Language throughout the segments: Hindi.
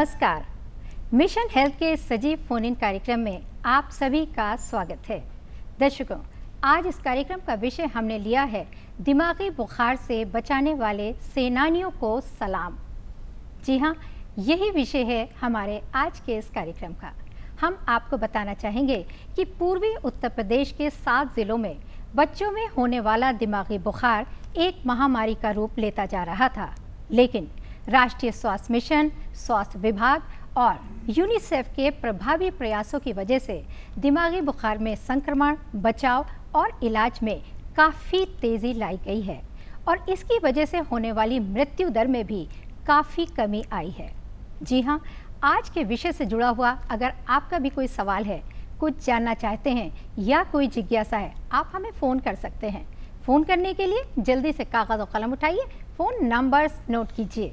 नमस्कार। मिशन हेल्थ के सजीव फोन इन कार्यक्रम में आप सभी का स्वागत है। दर्शकों, आज इस कार्यक्रम का विषय हमने लिया है दिमागी बुखार से बचाने वाले सेनानियों को सलाम। जी हाँ, यही विषय है हमारे आज के इस कार्यक्रम का। हम आपको बताना चाहेंगे कि पूर्वी उत्तर प्रदेश के 7 जिलों में बच्चों में होने वाला दिमागी बुखार एक महामारी का रूप लेता जा रहा था, लेकिन राष्ट्रीय स्वास्थ्य मिशन, स्वास्थ्य विभाग और यूनिसेफ के प्रभावी प्रयासों की वजह से दिमागी बुखार में संक्रमण, बचाव और इलाज में काफ़ी तेज़ी लाई गई है और इसकी वजह से होने वाली मृत्यु दर में भी काफ़ी कमी आई है। जी हाँ, आज के विषय से जुड़ा हुआ अगर आपका भी कोई सवाल है, कुछ जानना चाहते हैं या कोई जिज्ञासा है, आप हमें फ़ोन कर सकते हैं। फ़ोन करने के लिए जल्दी से कागज़ और कलम उठाइए, फ़ोन नंबर्स नोट कीजिए।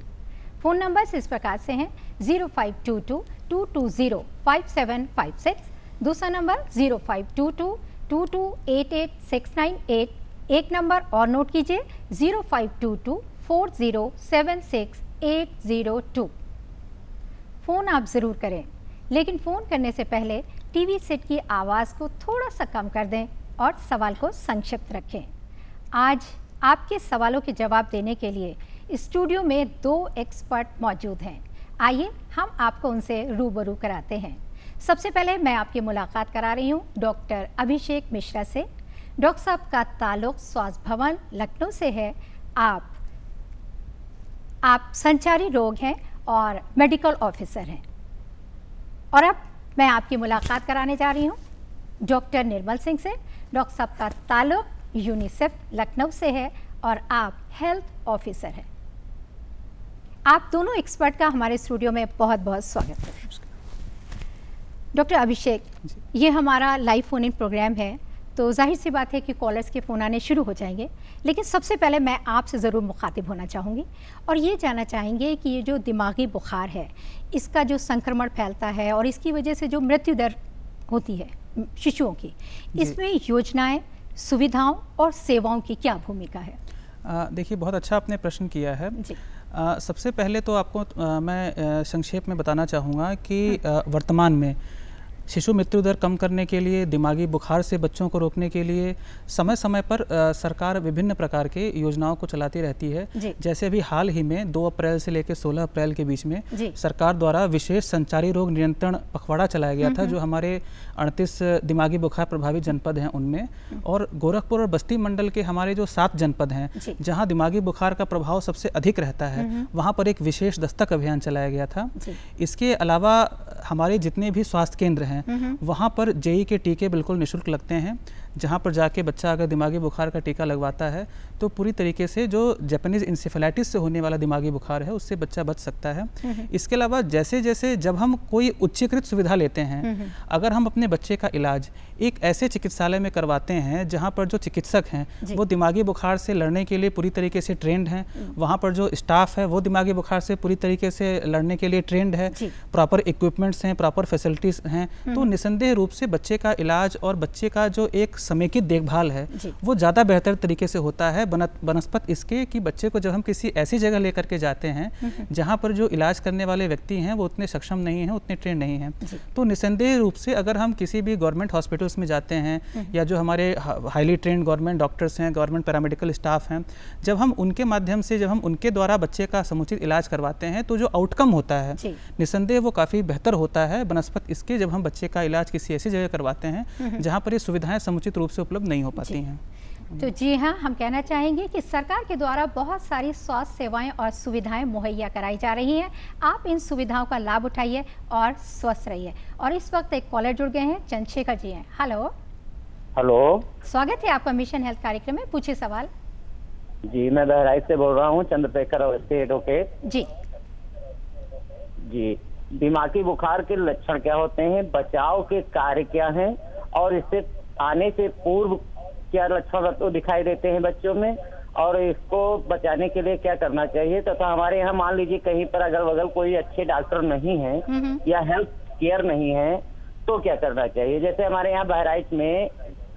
फ़ोन नंबर्स इस प्रकार से हैं 0522-220-5756, दूसरा नंबर 0522-2288-698, एक नंबर और नोट कीजिए 0522-4076-802। फ़ोन आप ज़रूर करें, लेकिन फ़ोन करने से पहले टीवी सेट की आवाज़ को थोड़ा सा कम कर दें और सवाल को संक्षिप्त रखें। आज आपके सवालों के जवाब देने के लिए स्टूडियो में 2 एक्सपर्ट मौजूद हैं। आइए हम आपको उनसे रूबरू कराते हैं। सबसे पहले मैं आपकी मुलाकात करा रही हूँ डॉक्टर अभिषेक मिश्रा से। डॉक्टर साहब का ताल्लुक स्वास्थ्य भवन लखनऊ से है। आप संचारी रोग हैं और मेडिकल ऑफिसर हैं। और अब मैं आपकी मुलाकात कराने जा रही हूँ डॉक्टर निर्मल सिंह से। डॉक्टर साहब का ताल्लुक यूनिसेफ लखनऊ से है और आप हेल्थ ऑफिसर हैं। आप दोनों एक्सपर्ट का हमारे स्टूडियो में बहुत बहुत स्वागत है। डॉक्टर अभिषेक, ये हमारा लाइव फोन इन प्रोग्राम है, तो जाहिर सी बात है कि कॉलर्स के फ़ोन आने शुरू हो जाएंगे, लेकिन सबसे पहले मैं आपसे ज़रूर मुखातिब होना चाहूँगी और ये जानना चाहेंगे कि ये जो दिमागी बुखार है, इसका जो संक्रमण फैलता है और इसकी वजह से जो मृत्यु दर होती है शिशुओं की, इसमें योजनाएं, सुविधाओं और सेवाओं की क्या भूमिका है? देखिए, बहुत अच्छा आपने प्रश्न किया है। सबसे पहले तो आपको मैं संक्षेप में बताना चाहूँगा कि वर्तमान में शिशु मृत्यु दर कम करने के लिए, दिमागी बुखार से बच्चों को रोकने के लिए समय समय पर सरकार विभिन्न प्रकार के योजनाओं को चलाती रहती है। जैसे अभी हाल ही में 2 अप्रैल से लेकर 16 अप्रैल के बीच में सरकार द्वारा विशेष संचारी रोग नियंत्रण पखवाड़ा चलाया गया था, जो हमारे 38 दिमागी बुखार प्रभावित जनपद हैं उनमें, और गोरखपुर और बस्ती मंडल के हमारे जो 7 जनपद हैं जहाँ दिमागी बुखार का प्रभाव सबसे अधिक रहता है, वहाँ पर एक विशेष दस्तक अभियान चलाया गया था। इसके अलावा हमारे जितने भी स्वास्थ्य केंद्र हैं वहाँ पर जेई के टीके बिल्कुल निःशुल्क लगते हैं, जहाँ पर जाके बच्चा अगर दिमागी बुखार का टीका लगवाता है तो पूरी तरीके से जो जापानीज इंसेफेलाइटिस से होने वाला दिमागी बुखार है उससे बच्चा बच सकता है। इसके अलावा जैसे जैसे जब हम कोई उच्चीकृत सुविधा लेते हैं, अगर हम अपने बच्चे का इलाज एक ऐसे चिकित्सालय में करवाते हैं जहाँ पर जो चिकित्सक हैं वो दिमागी बुखार से लड़ने के लिए पूरी तरीके से ट्रेंड हैं, वहाँ पर जो स्टाफ है वो दिमागी बुखार से पूरी तरीके से लड़ने के लिए ट्रेंड है, प्रॉपर इक्विपमेंट्स हैं, प्रॉपर फैसिलिटीज़ हैं, तो निसंदेह रूप से बच्चे का इलाज और बच्चे का जो एक समेकित देखभाल है वो ज़्यादा बेहतर तरीके से होता है, बनस्पत इसके कि बच्चे को जब हम किसी ऐसी जगह लेकर के जाते हैं जहाँ पर जो इलाज करने वाले व्यक्ति हैं वो उतने सक्षम नहीं हैं, उतने ट्रेंड नहीं हैं, तो निसंदेह रूप से अगर हम किसी भी गवर्नमेंट हॉस्पिटल्स में जाते हैं या जो हमारे हाईली ट्रेंड गवर्नमेंट डॉक्टर्स हैं, गवर्नमेंट पैरामेडिकल स्टाफ हैं, जब हम उनके माध्यम से, जब हम उनके द्वारा बच्चे का समुचित इलाज करवाते हैं तो जो आउटकम होता है निसंदेह वो काफ़ी बेहतर होता है, बनस्पत इसके जब हम बच्चे का इलाज किसी ऐसी जगह करवाते हैं जहाँ पर ये सुविधाएं समुचित रूप से उपलब्ध नहीं हो पाती हैं। तो जी हाँ, हम कहना चाहेंगे कि सरकार के द्वारा बहुत सारी स्वास्थ्य सेवाएं और सुविधाएं मुहैया कराई जा रही हैं। आप इन सुविधाओं का लाभ उठाइए और स्वस्थ रहिए। और इस वक्त एक कॉलर जुड़ गए हैं, चंद्रशेखर जी हैं। हेलो। स्वागत है आपका मिशन हेल्थ कार्यक्रम में, पूछिए सवाल। जी, मैं बहराइच से बोल रहा हूँ, चंद्रशेखर अवस्थी एडवोकेट। जी, दिमागी बुखार के लक्षण क्या होते हैं, बचाव के कार्य क्या हैं और इससे आने से पूर्व क्या लक्षण तो दिखाई देते हैं बच्चों में, और इसको बचाने के लिए क्या करना चाहिए, तथा हमारे यहाँ मान लीजिए कहीं पर अगल बगल कोई अच्छे डॉक्टर नहीं है या हेल्थ केयर नहीं है तो क्या करना चाहिए। जैसे हमारे यहाँ बहराइच में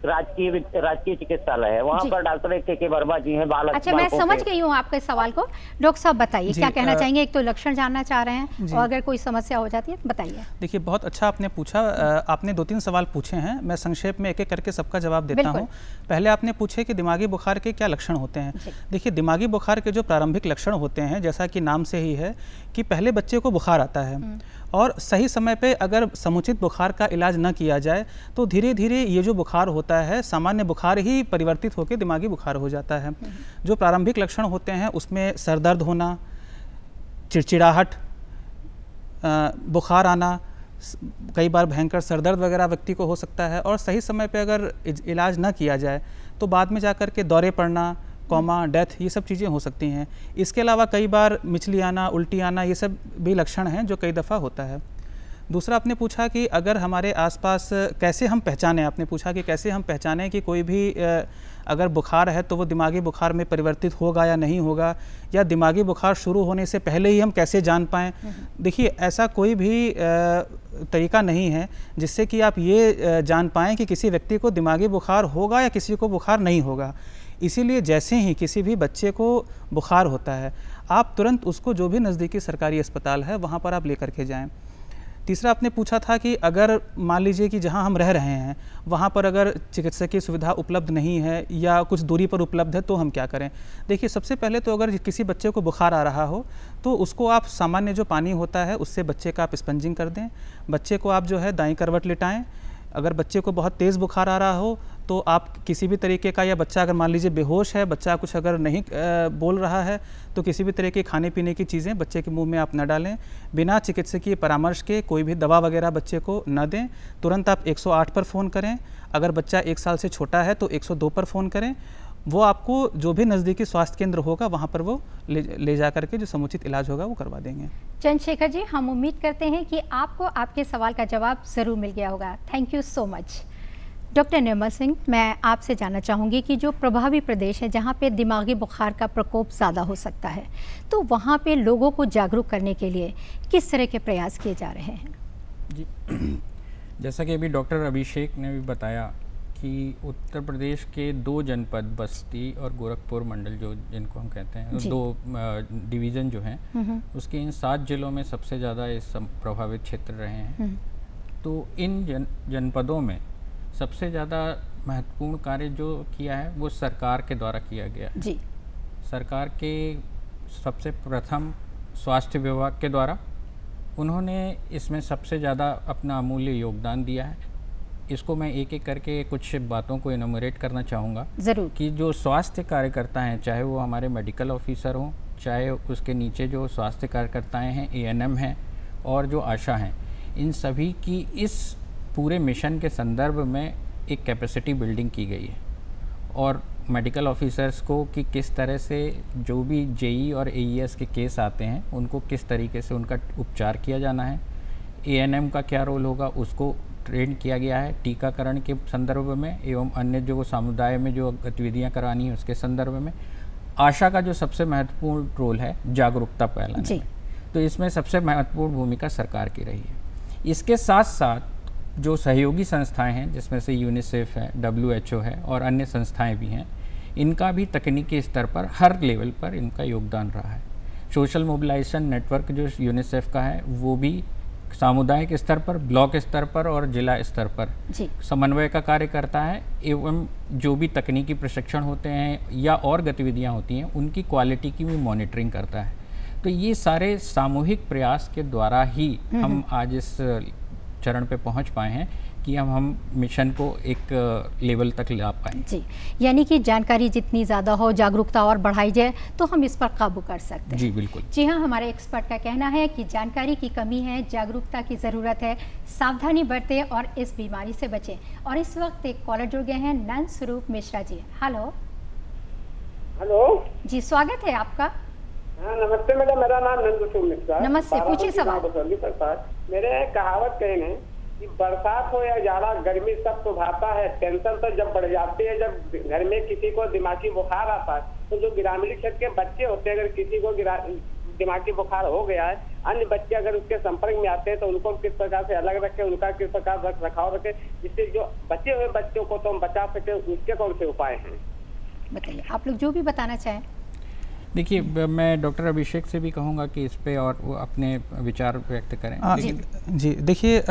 राजकीय चिकित्सालय है, वहाँ पर डॉक्टर के वर्मा जी हैं। अच्छा, मैं समझ गई हूँ आपके सवाल को। डॉक्टर साहब बताइए क्या कहना चाहेंगे। एक तो लक्षण जानना चाह रहे हैं और अगर कोई समस्या हो जाती है तो बताइए। देखिए, बहुत अच्छा आपने पूछा। आपने 2-3 सवाल पूछे हैं, मैं संक्षेप में एक एक करके सबका जवाब देता हूँ। पहले आपने पूछे कि दिमागी बुखार के क्या लक्षण होते हैं। देखिए, दिमागी बुखार के जो प्रारंभिक लक्षण होते हैं, जैसा कि नाम से ही है कि पहले बच्चे को बुखार आता है और सही समय पे अगर समुचित बुखार का इलाज न किया जाए तो धीरे धीरे ये जो बुखार होता है सामान्य बुखार ही परिवर्तित होकर दिमागी बुखार हो जाता है। जो प्रारंभिक लक्षण होते हैं उसमें सर दर्द होना, चिड़चिड़ाहट, बुखार आना, कई बार भयंकर सर दर्द वगैरह व्यक्ति को हो सकता है और सही समय पे अगर इलाज न किया जाए तो बाद में जाकर के दौरे पड़ना, कोमा, डेथ, ये सब चीज़ें हो सकती हैं। इसके अलावा कई बार मिचली आना, उल्टी आना, ये सब भी लक्षण हैं जो कई दफ़ा होता है। दूसरा आपने पूछा कि अगर हमारे आसपास कैसे हम पहचानें, आपने पूछा कि कैसे हम पहचानें कि कोई भी अगर बुखार है तो वो दिमागी बुखार में परिवर्तित होगा या नहीं होगा, या दिमागी बुखार शुरू होने से पहले ही हम कैसे जान पाएँ। देखिए, ऐसा कोई भी तरीका नहीं है जिससे कि आप ये जान पाएँ कि किसी व्यक्ति को दिमागी बुखार होगा या किसी को बुखार नहीं होगा। इसीलिए जैसे ही किसी भी बच्चे को बुखार होता है आप तुरंत उसको जो भी नज़दीकी सरकारी अस्पताल है वहाँ पर आप लेकर के जाएं। तीसरा आपने पूछा था कि अगर मान लीजिए कि जहाँ हम रह रहे हैं वहाँ पर अगर चिकित्सकीय सुविधा उपलब्ध नहीं है या कुछ दूरी पर उपलब्ध है तो हम क्या करें। देखिए, सबसे पहले तो अगर किसी बच्चे को बुखार आ रहा हो तो उसको आप सामान्य जो पानी होता है उससे बच्चे का आप स्पंजिंग कर दें। बच्चे को आप जो है दाईं करवट लिटाएं। अगर बच्चे को बहुत तेज़ बुखार आ रहा हो तो आप किसी भी तरीके का, या बच्चा अगर मान लीजिए बेहोश है, बच्चा कुछ अगर नहीं बोल रहा है तो किसी भी तरह के खाने पीने की चीज़ें बच्चे के मुंह में आप न डालें। बिना चिकित्सकीय परामर्श के कोई भी दवा वगैरह बच्चे को न दें। तुरंत आप 108 पर फ़ोन करें। अगर बच्चा 1 साल से छोटा है तो 102 पर फ़ोन करें। वो आपको जो भी नज़दीकी स्वास्थ्य केंद्र होगा वहाँ पर वो ले जा करके जो समुचित इलाज होगा वो करवा देंगे। चंद्रशेखर जी, हम उम्मीद करते हैं कि आपको आपके सवाल का जवाब ज़रूर मिल गया होगा। Thank you so much. Doctor Nirmal Singh, मैं आपसे जानना चाहूँगी कि जो प्रभावी प्रदेश है जहाँ पे दिमागी बुखार का प्रकोप ज़्यादा हो सकता है, तो वहाँ पे लोगों को जागरूक करने के लिए किस तरह के प्रयास किए जा रहे हैं? जी, जैसा कि अभी डॉक्टर अभिषेक ने भी बताया कि उत्तर प्रदेश के 2 जनपद बस्ती और गोरखपुर मंडल, जो जिनको हम कहते हैं 2 डिवीज़न जो हैं, उसके इन 7 जिलों में सबसे ज़्यादा इस प्रभावित क्षेत्र रहे हैं। तो इन जनपदों में सबसे ज़्यादा महत्वपूर्ण कार्य जो किया है वो सरकार के द्वारा किया गया है। जी, सरकार के सबसे प्रथम स्वास्थ्य विभाग के द्वारा उन्होंने इसमें सबसे ज़्यादा अपना अमूल्य योगदान दिया है। इसको मैं एक एक करके कुछ बातों को इनोमरेट करना चाहूँगा ज़रूर, कि जो स्वास्थ्य कार्यकर्ता हैं, चाहे वो हमारे मेडिकल ऑफिसर हों, चाहे उसके नीचे जो स्वास्थ्य कार्यकर्ताएँ हैं, ANM हैं और जो आशा हैं, इन सभी की इस पूरे मिशन के संदर्भ में एक कैपेसिटी बिल्डिंग की गई है। और मेडिकल ऑफिसर्स को कि किस तरह से जो भी JE और AES के केस आते हैं उनको किस तरीके से उनका उपचार किया जाना है, ANM का क्या रोल होगा उसको ट्रेन किया गया है टीकाकरण के संदर्भ में एवं अन्य जो समुदाय में जो गतिविधियाँ करानी है उसके संदर्भ में। आशा का जो सबसे महत्वपूर्ण रोल है जागरूकता फैलाने में, तो इसमें सबसे महत्वपूर्ण भूमिका सरकार की रही है। इसके साथ साथ जो सहयोगी संस्थाएं हैं, जिसमें से यूनिसेफ है, WHO है और अन्य संस्थाएं भी हैं, इनका भी तकनीकी स्तर पर हर लेवल पर इनका योगदान रहा है। सोशल मोबिलाइजेशन नेटवर्क जो यूनिसेफ का है वो भी सामुदायिक स्तर पर, ब्लॉक स्तर पर और जिला स्तर पर समन्वय का कार्य करता है एवं जो भी तकनीकी प्रशिक्षण होते हैं या और गतिविधियां होती हैं उनकी क्वालिटी की भी मॉनिटरिंग करता है। तो ये सारे सामूहिक प्रयास के द्वारा ही हम आज इस चरण पे पहुंच पाए हैं कि हम मिशन को एक लेवल तक ला पाएँ। जी, यानी कि जानकारी जितनी ज़्यादा हो, जागरूकता और बढ़ाई जाए तो हम इस पर काबू कर सकते हैं। जी बिल्कुल। जी हाँ, हमारे एक्सपर्ट का कहना है कि जानकारी की कमी है, जागरूकता की ज़रूरत है, सावधानी बरतें और इस बीमारी से बचें। और इस वक्त एक कॉलर जुड़ गए हैं, नंद स्वरूप मिश्रा जी। हेलो। हेलो जी, स्वागत है आपका। हाँ, नमस्ते मैडम, मेरा नाम नंद स्वरूप मिश्रा। नमस्ते, पूछिए सवाल। मेरे कहावत कहने कि बरसात हो या जाड़ा, गर्मी सब तो भाता है, टेंशन तो जब बढ़ जाती है जब घर में किसी को दिमागी बुखार आता है। तो जो ग्रामीण क्षेत्र के बच्चे होते हैं, अगर किसी को दिमागी बुखार हो गया है, अन्य बच्चे अगर उसके संपर्क में आते हैं तो उनको किस प्रकार से अलग रखें, उनका किस प्रकार रख रखाव रखें, जिससे जो बचे हुए बच्चों को तो हम बचा सके, उसके कौन से उपाय हैं? बताइए, आप लोग जो भी बताना चाहें। देखिए, मैं डॉक्टर अभिषेक से भी कहूँगा कि इस पे और वो अपने विचार व्यक्त करें। जी देखिए,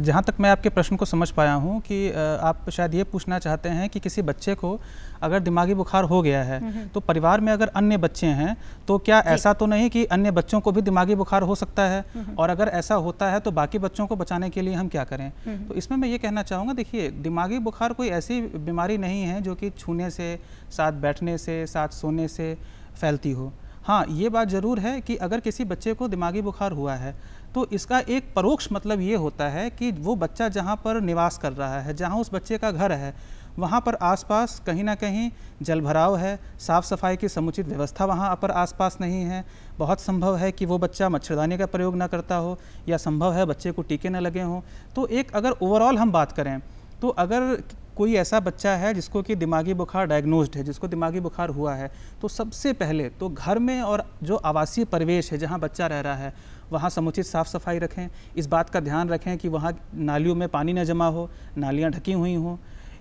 जहाँ तक मैं आपके प्रश्न को समझ पाया हूँ कि आप शायद ये पूछना चाहते हैं कि किसी बच्चे को अगर दिमागी बुखार हो गया है तो परिवार में अगर अन्य बच्चे हैं तो क्या ऐसा तो नहीं कि अन्य बच्चों को भी दिमागी बुखार हो सकता है, और अगर ऐसा होता है तो बाकी बच्चों को बचाने के लिए हम क्या करें। तो इसमें मैं ये कहना चाहूँगा, देखिए दिमागी बुखार कोई ऐसी बीमारी नहीं है जो कि छूने से, साथ बैठने से, साथ सोने से फैलती हो। हाँ, ये बात ज़रूर है कि अगर किसी बच्चे को दिमागी बुखार हुआ है तो इसका एक परोक्ष मतलब ये होता है कि वो बच्चा जहाँ पर निवास कर रहा है, जहाँ उस बच्चे का घर है, वहाँ पर आसपास कहीं ना कहीं जलभराव है, साफ़ सफाई की समुचित व्यवस्था वहाँ पर आसपास नहीं है। बहुत संभव है कि वो बच्चा मच्छरदानी का प्रयोग ना करता हो, या संभव है बच्चे को टीके न लगे हों। तो एक अगर ओवरऑल हम बात करें तो अगर कोई ऐसा बच्चा है जिसको कि दिमागी बुखार डायग्नोस्ड है, जिसको दिमागी बुखार हुआ है, तो सबसे पहले तो घर में और जो आवासीय परिवेश है जहाँ बच्चा रह रहा है वहाँ समुचित साफ़ सफाई रखें। इस बात का ध्यान रखें कि वहाँ नालियों में पानी न जमा हो, नालियाँ ढकी हुई हों।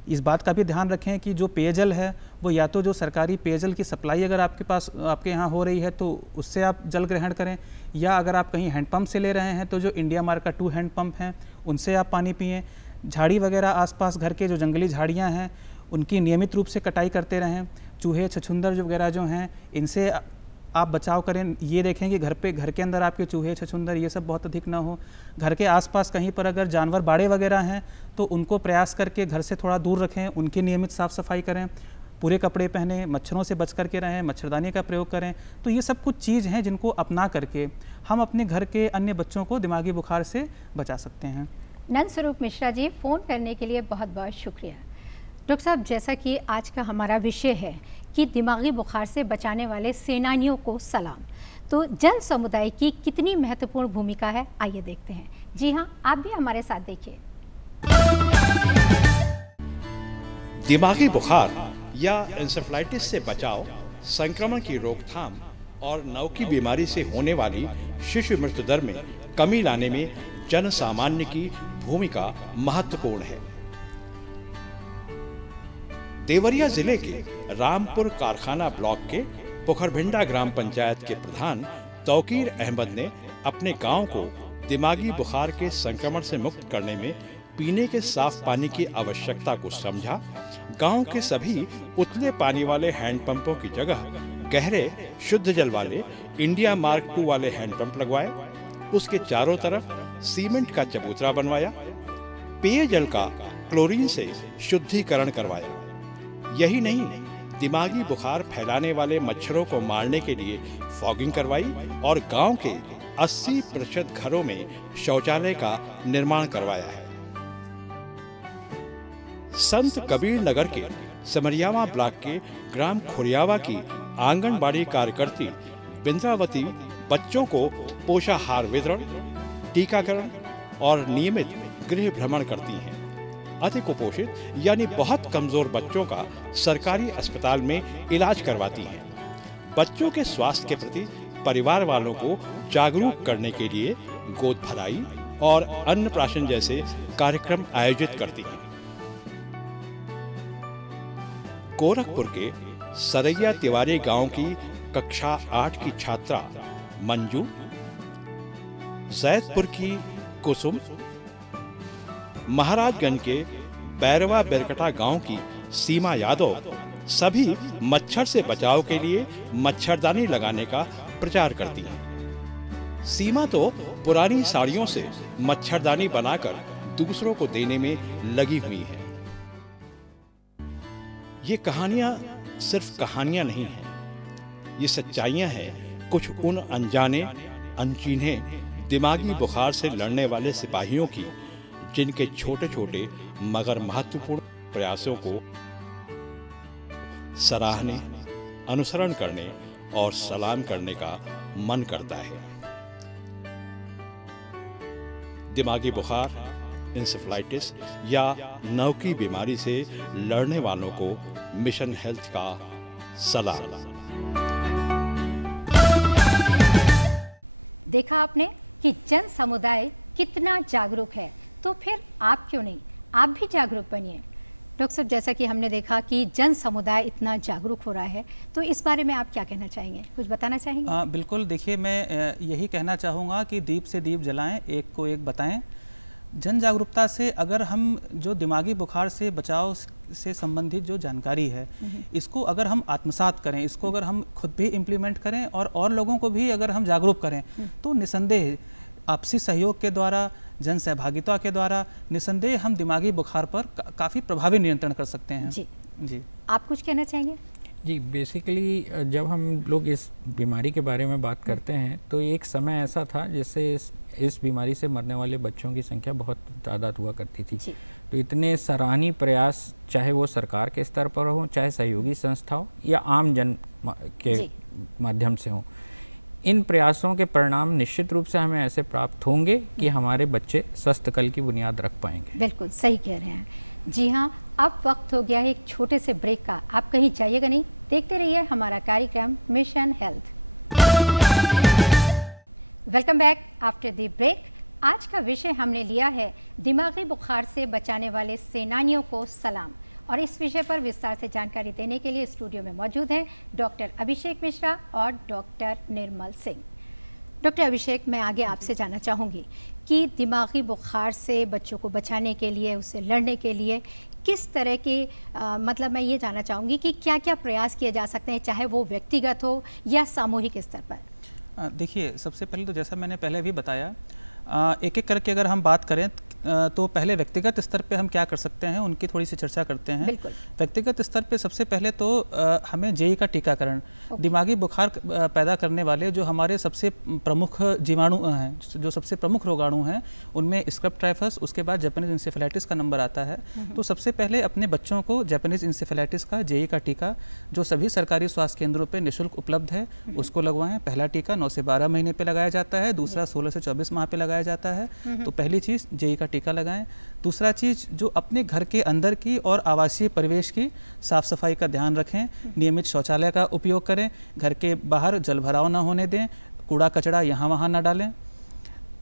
इस बात का भी ध्यान रखें कि जो पेयजल है वो या तो जो सरकारी पेयजल की सप्लाई अगर आपके यहाँ हो रही है तो उससे आप जल ग्रहण करें, या अगर आप कहीं हैंडपम्प से ले रहे हैं तो जो इंडिया मार्क का 2 हैंडपम्प हैं उनसे आप पानी पिएँ। झाड़ी वगैरह आसपास घर के जो जंगली झाड़ियाँ हैं उनकी नियमित रूप से कटाई करते रहें। चूहे छछूंदर जो वगैरह जो हैं इनसे आप बचाव करें। ये देखें कि घर के अंदर आपके चूहे छछूंदर ये सब बहुत अधिक ना हो। घर के आसपास कहीं पर अगर जानवर बाड़े वगैरह हैं तो उनको प्रयास करके घर से थोड़ा दूर रखें, उनकी नियमित साफ़ सफाई करें, पूरे कपड़े पहने, मच्छरों से बच करके रहें, मच्छरदानी का प्रयोग करें। तो ये सब कुछ चीज़ हैं जिनको अपना करके हम अपने घर के अन्य बच्चों को दिमागी बुखार से बचा सकते हैं। नंद स्वरूप मिश्रा जी, फ़ोन करने के लिए बहुत बहुत शुक्रिया। डॉक्टर साहब, जैसा कि आज का हमारा विषय है कि दिमागी बुखार से बचाने वाले सेनानियों को सलाम, तो जन समुदाय की कितनी महत्वपूर्ण भूमिका है, आइए देखते हैं। जी हाँ, आप भी हमारे साथ देखिए। दिमागी बुखार या एंसेफेलाइटिस से बचाव, संक्रमण की रोकथाम और नव की बीमारी से होने वाली शिशु मृत्यु दर में कमी लाने में जन सामान्य की भूमिका महत्वपूर्ण है। देवरिया जिले के रामपुर कारखाना ब्लॉक के पोखरभिंडा ग्राम पंचायत के प्रधान तौकीर अहमद ने अपने गांव को दिमागी बुखार के संक्रमण से मुक्त करने में पीने के साफ पानी की आवश्यकता को समझा। गांव के सभी उतले पानी वाले हैंडपंपों की जगह गहरे शुद्ध जल वाले इंडिया मार्क 2 वाले हैंडपंप लगवाए। उसके चारों तरफ सीमेंट का चबूतरा बनवाया। पेयजल का क्लोरीन से शुद्धिकरण करवाया। यही नहीं, दिमागी बुखार फैलाने वाले मच्छरों को मारने के लिए फॉगिंग करवाई और गांव के 80% घरों में शौचालय का निर्माण करवाया है। संत कबीर नगर के समरियावा ब्लॉक के ग्राम खुरियावा की आंगनबाड़ी कार्यकर्ती बिंद्रावती बच्चों को पोषाहार वितरण, टीकाकरण और नियमित गृह भ्रमण करती हैं। अति कुपोषित यानी बहुत कमजोर बच्चों का सरकारी अस्पताल में इलाज करवाती हैं। बच्चों के स्वास्थ्य के प्रति परिवार वालों को जागरूक करने के लिए गोद भराई और अन्नप्राशन जैसे कार्यक्रम आयोजित करती हैं। गोरखपुर के सरैया तिवारी गांव की कक्षा 8 की छात्रा मंजू, जैदपुर की कुसुम, महाराजगंज के बैरवा बेरकटा गांव की सीमा यादव सभी मच्छर से बचाव के लिए मच्छरदानी लगाने का प्रचार करती हैं। सीमा तो पुरानी साड़ियों से मच्छरदानी बनाकर दूसरों को देने में लगी हुई है। ये कहानियां सिर्फ कहानियां नहीं हैं, ये सच्चाइयां हैं कुछ उन अनजाने अनचिन्हे दिमागी बुखार से लड़ने वाले सिपाहियों की, जिनके छोटे छोटे मगर महत्वपूर्ण प्रयासों को सराहने, अनुसरण करने और सलाम करने का मन करता है। दिमागी बुखार, इंसेफेलाइटिस या नव की बीमारी से लड़ने वालों को मिशन हेल्थ का सलाम। देखा आपने कि जन समुदाय कितना जागरूक है, तो फिर आप क्यों नहीं, आप भी जागरूक बनिए। डॉक्टर साहब, जैसा कि हमने देखा कि जन समुदाय इतना जागरूक हो रहा है, तो इस बारे में आप क्या कहना चाहेंगे, कुछ बताना चाहेंगे? बिल्कुल, देखिए मैं यही कहना चाहूँगा कि दीप से दीप जलाएं, एक को एक बताएं। जन जागरूकता से अगर हम जो दिमागी बुखार से बचाव से संबंधित जो जानकारी है, इसको अगर हम आत्मसात करें, इसको अगर हम खुद भी इम्प्लीमेंट करें और लोगों को भी अगर हम जागरूक करें, तो निसंदेह आपसी सहयोग के द्वारा, जन सहभागिता के द्वारा निसंदेह हम दिमागी बुखार पर काफ़ी प्रभावी नियंत्रण कर सकते हैं। जी, आप कुछ कहना चाहेंगे? जी, बेसिकली जब हम लोग इस बीमारी के बारे में बात करते हैं तो एक समय ऐसा था जिससे इस बीमारी से मरने वाले बच्चों की संख्या बहुत ज़्यादा हुआ करती थी। तो इतने सराहनीय प्रयास, चाहे वो सरकार के स्तर पर हो, चाहे सहयोगी संस्थाओं या आम जन के माध्यम से हो, इन प्रयासों के परिणाम निश्चित रूप से हमें ऐसे प्राप्त होंगे कि हमारे बच्चे स्वस्थ कल की बुनियाद रख पाएंगे। बिल्कुल सही कह रहे हैं। जी हाँ, अब वक्त हो गया है एक छोटे से ब्रेक का। आप कहीं जाइएगा नहीं, देखते रहिए हमारा कार्यक्रम mission health. Welcome back after the break. आज का विषय हमने लिया है दिमागी बुखार से बचाने वाले सेनानियों को सलाम, और इस विषय पर विस्तार से जानकारी देने के लिए स्टूडियो में मौजूद हैं डॉक्टर अभिषेक मिश्रा और डॉक्टर निर्मल सिंह। डॉक्टर अभिषेक, मैं आगे आपसे जानना चाहूँगी कि दिमागी बुखार से बच्चों को बचाने के लिए, उससे लड़ने के लिए किस तरह के मतलब मैं ये जानना चाहूँगी कि क्या क्या प्रयास किए जा सकते हैं, चाहे वो व्यक्तिगत हो या सामूहिक स्तर पर? देखिए, सबसे पहले तो जैसा मैंने पहले भी बताया, एक एक करके अगर हम बात करें तो पहले व्यक्तिगत स्तर पे हम क्या कर सकते हैं, उनकी थोड़ी सी चर्चा करते हैं। व्यक्तिगत स्तर पे सबसे पहले तो हमें जेई का टीकाकरण, दिमागी बुखार पैदा करने वाले जो हमारे सबसे प्रमुख जीवाणु हैं, जो सबसे प्रमुख रोगाणु हैं, उनमें स्क्रब टाइफस, उसके बाद जापानीज इंसेफेलाइटिस का नंबर आता है। तो सबसे पहले अपने बच्चों को जापानीज इंसेफेलाइटिस का जेई का टीका, जो सभी सरकारी स्वास्थ्य केंद्रों पर निःशुल्क उपलब्ध है, उसको लगवाएं। पहला टीका 9 से 12 महीने पर लगाया जाता है, दूसरा 16 से 24 माह पर लगाया जाता है। तो पहली चीज़ जेई का टीका लगाएं। दूसरा चीज़, जो अपने घर के अंदर की और आवासीय परिवेश की साफ सफाई का ध्यान रखें, नियमित शौचालय का उपयोग करें, घर के बाहर जल भराव ना होने दें, कूड़ा कचरा यहाँ वहाँ ना डालें।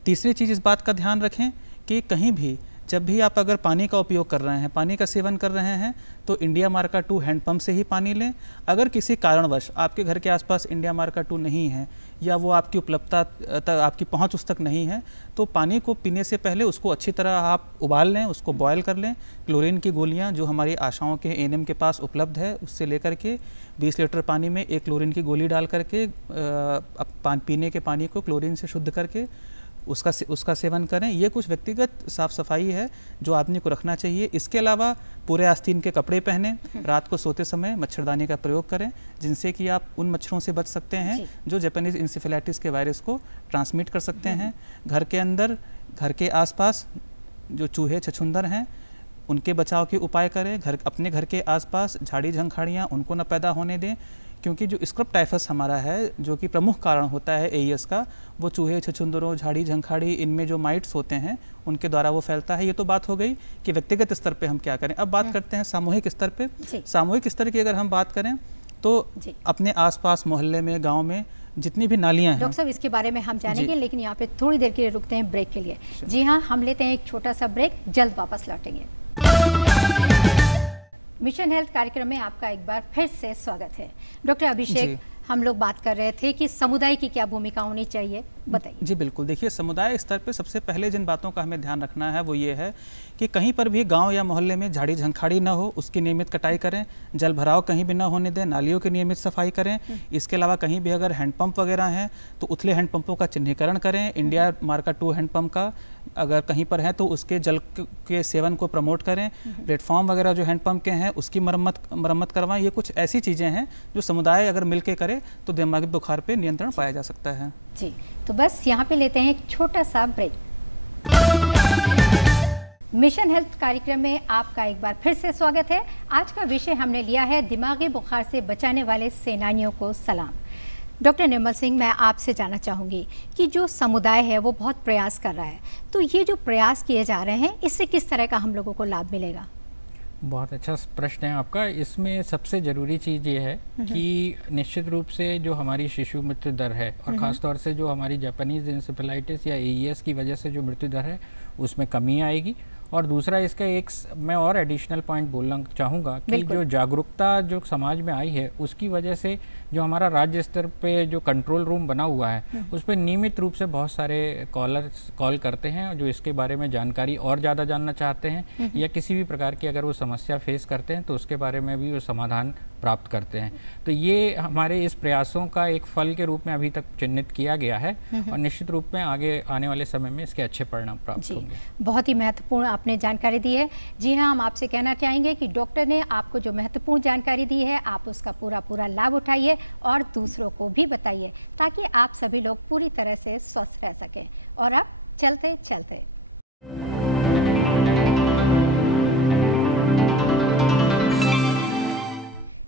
तीसरी चीज़, इस बात का ध्यान रखें कि कहीं भी जब भी आप अगर पानी का उपयोग कर रहे हैं, पानी का सेवन कर रहे हैं, तो इंडिया मार्का 2 हैंडपम्प से ही पानी लें। अगर किसी कारणवश आपके घर के आसपास इंडिया मार्का 2 नहीं है या वो आपकी उपलब्धता तक, आपकी पहुंच उस तक नहीं है, तो पानी को पीने से पहले उसको अच्छी तरह आप उबाल लें, उसको बॉयल कर लें। क्लोरीन की गोलियां जो हमारी आशाओं के एएनएम के पास उपलब्ध है, उससे लेकर के 20 लीटर पानी में 1 क्लोरीन की गोली डाल करके पीने के पानी को क्लोरीन से शुद्ध करके उसका सेवन करें। ये कुछ व्यक्तिगत साफ सफाई है जो आदमी को रखना चाहिए। इसके अलावा पूरे आस्तीन के कपड़े पहने, रात को सोते समय मच्छरदानी का प्रयोग करें, जिनसे कि आप उन मच्छरों से बच सकते हैं जो जापानीज इंसेफेलाइटिस के वायरस को ट्रांसमिट कर सकते हैं। घर के अंदर, घर के आसपास जो चूहे छछूंदर हैं, उनके बचाव के उपाय करें। अपने घर के आसपास झाड़ी झंखाड़ियाँ उनको न पैदा होने दें, क्योंकि जो स्क्रब टाइफस हमारा है, जो कि प्रमुख कारण होता है एईएस का, वो चूहे छछूंदरों, झाड़ी झंखाड़ी, इनमें जो माइट्स होते हैं उनके द्वारा वो फैलता है। ये तो बात हो गई कि व्यक्तिगत स्तर पे हम क्या करें। अब बात करते हैं सामूहिक स्तर पे। सामूहिक स्तर की अगर हम बात करें तो अपने आसपास मोहल्ले में, गाँव में जितनी भी नालियाँ हैं। डॉक्टर साहब, इसके बारे में हम जानेंगे, लेकिन यहाँ पे थोड़ी देर के लिए रुकते हैं ब्रेक के लिए। जी हाँ, हम लेते हैं एक छोटा सा ब्रेक, जल्द वापस लौटेंगे। मिशन हेल्थ कार्यक्रम में आपका एक बार फिर से स्वागत है। डॉक्टर अभिषेक, हम लोग बात कर रहे थे कि समुदाय की क्या भूमिका होनी चाहिए, बताइए। जी बिल्कुल, देखिए समुदाय स्तर पे सबसे पहले जिन बातों का हमें ध्यान रखना है वो ये है कि कहीं पर भी गांव या मोहल्ले में झाड़ी झंखाड़ी ना हो, उसकी नियमित कटाई करें। जल भराव कहीं भी ना होने दें, नालियों की नियमित सफाई करें। इसके अलावा कहीं भी अगर हैंडपंप वगैरह हैं तो उथले हैंडपंपों का चिन्हीकरण करें। इंडिया मार्का 2 हैंडपंप का अगर कहीं पर है तो उसके जल के सेवन को प्रमोट करें। प्लेटफॉर्म वगैरह जो हैंडपंप के हैं उसकी मरम्मत करवाएं। ये कुछ ऐसी चीज़ें हैं जो समुदाय अगर मिल के करे तो दिमागी बुखार पे नियंत्रण पाया जा सकता है। जी, तो बस यहाँ पे लेते हैं एक छोटा सा ब्रेक। मिशन हेल्थ कार्यक्रम में आपका एक बार फिर से स्वागत है। आज का विषय हमने लिया है दिमागी बुखार से बचाने वाले सेनानियों को सलाम। डॉक्टर निर्मल सिंह, मैं आपसे जानना चाहूँगी कि जो समुदाय है वो बहुत प्रयास कर रहा है, तो ये जो प्रयास किए जा रहे हैं इससे किस तरह का हम लोगों को लाभ मिलेगा? बहुत अच्छा प्रश्न है आपका। इसमें सबसे ज़रूरी चीज़ ये है कि निश्चित रूप से जो हमारी शिशु मृत्यु दर है और ख़ास तौर से जो हमारी जापानीज़ इंसेफेलाइटिस या AES की वजह से जो मृत्यु दर है उसमें कमी आएगी। और दूसरा इसका एक मैं और एडिशनल पॉइंट बोलना चाहूँगा कि जो जागरूकता जो समाज में आई है उसकी वजह से जो हमारा राज्य स्तर पे जो कंट्रोल रूम बना हुआ है उस पर नियमित रूप से बहुत सारे कॉलर्स कॉल करते हैं जो इसके बारे में जानकारी और ज़्यादा जानना चाहते हैं या किसी भी प्रकार की अगर वो समस्या फेस करते हैं तो उसके बारे में भी वो समाधान प्राप्त करते हैं। तो ये हमारे इस प्रयासों का एक फल के रूप में अभी तक चिन्हित किया गया है और निश्चित रूप में आगे आने वाले समय में इसके अच्छे परिणाम प्राप्त होंगे। बहुत ही महत्वपूर्ण आपने जानकारी दी है। जी हाँ, हम आपसे कहना चाहेंगे कि डॉक्टर ने आपको जो महत्वपूर्ण जानकारी दी है आप उसका पूरा लाभ उठाइए और दूसरों को भी बताइए ताकि आप सभी लोग पूरी तरह से स्वस्थ रह सकें। और अब चलते चलते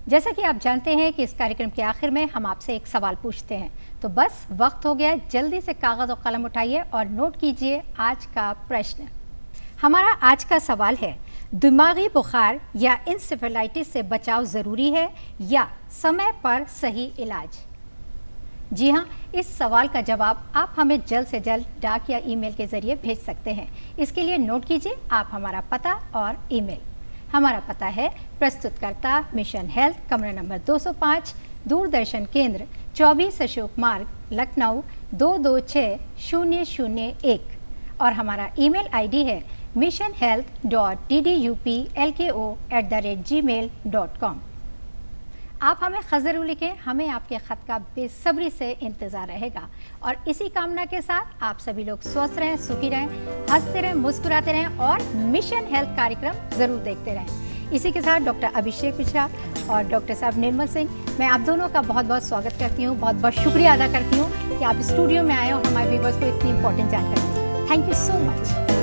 जैसा कि आप जानते हैं कि इस कार्यक्रम के आखिर में हम आपसे एक सवाल पूछते हैं, तो बस वक्त हो गया, जल्दी से कागज़ और कलम उठाइए और नोट कीजिए आज का प्रश्न। हमारा आज का सवाल है, दिमागी बुखार या इंसेफेलाइटिस से बचाव ज़रूरी है या समय पर सही इलाज? जी हाँ, इस सवाल का जवाब आप हमें जल्द से जल्द डाक या ईमेल के ज़रिए भेज सकते हैं। इसके लिए नोट कीजिए आप हमारा पता और ईमेल। हमारा पता है प्रस्तुतकर्ता मिशन हेल्थ, कमरा नंबर 205, दूरदर्शन केंद्र, 24 अशोक मार्ग, लखनऊ 226001 और हमारा ईमेल आईडी है missionhealth.tdupLko@gmail.com। आप हमें ख़त ज़रूर लिखें, हमें आपके ख़त का बेसब्री से इंतज़ार रहेगा। और इसी कामना के साथ आप सभी लोग स्वस्थ रहें, सुखी रहें, हंसते रहें, मुस्कुराते रहें और मिशन हेल्थ कार्यक्रम ज़रूर देखते रहें। इसी के साथ डॉक्टर अभिषेक मिश्रा और डॉक्टर साहब निर्मल सिंह, मैं आप दोनों का बहुत बहुत स्वागत करती हूँ, बहुत बहुत शुक्रिया अदा करती हूँ कि आप स्टूडियो में आए और हमारे व्यूअर्स को इतनी इंपॉर्टेंट जानकारी दी। Thank you so much.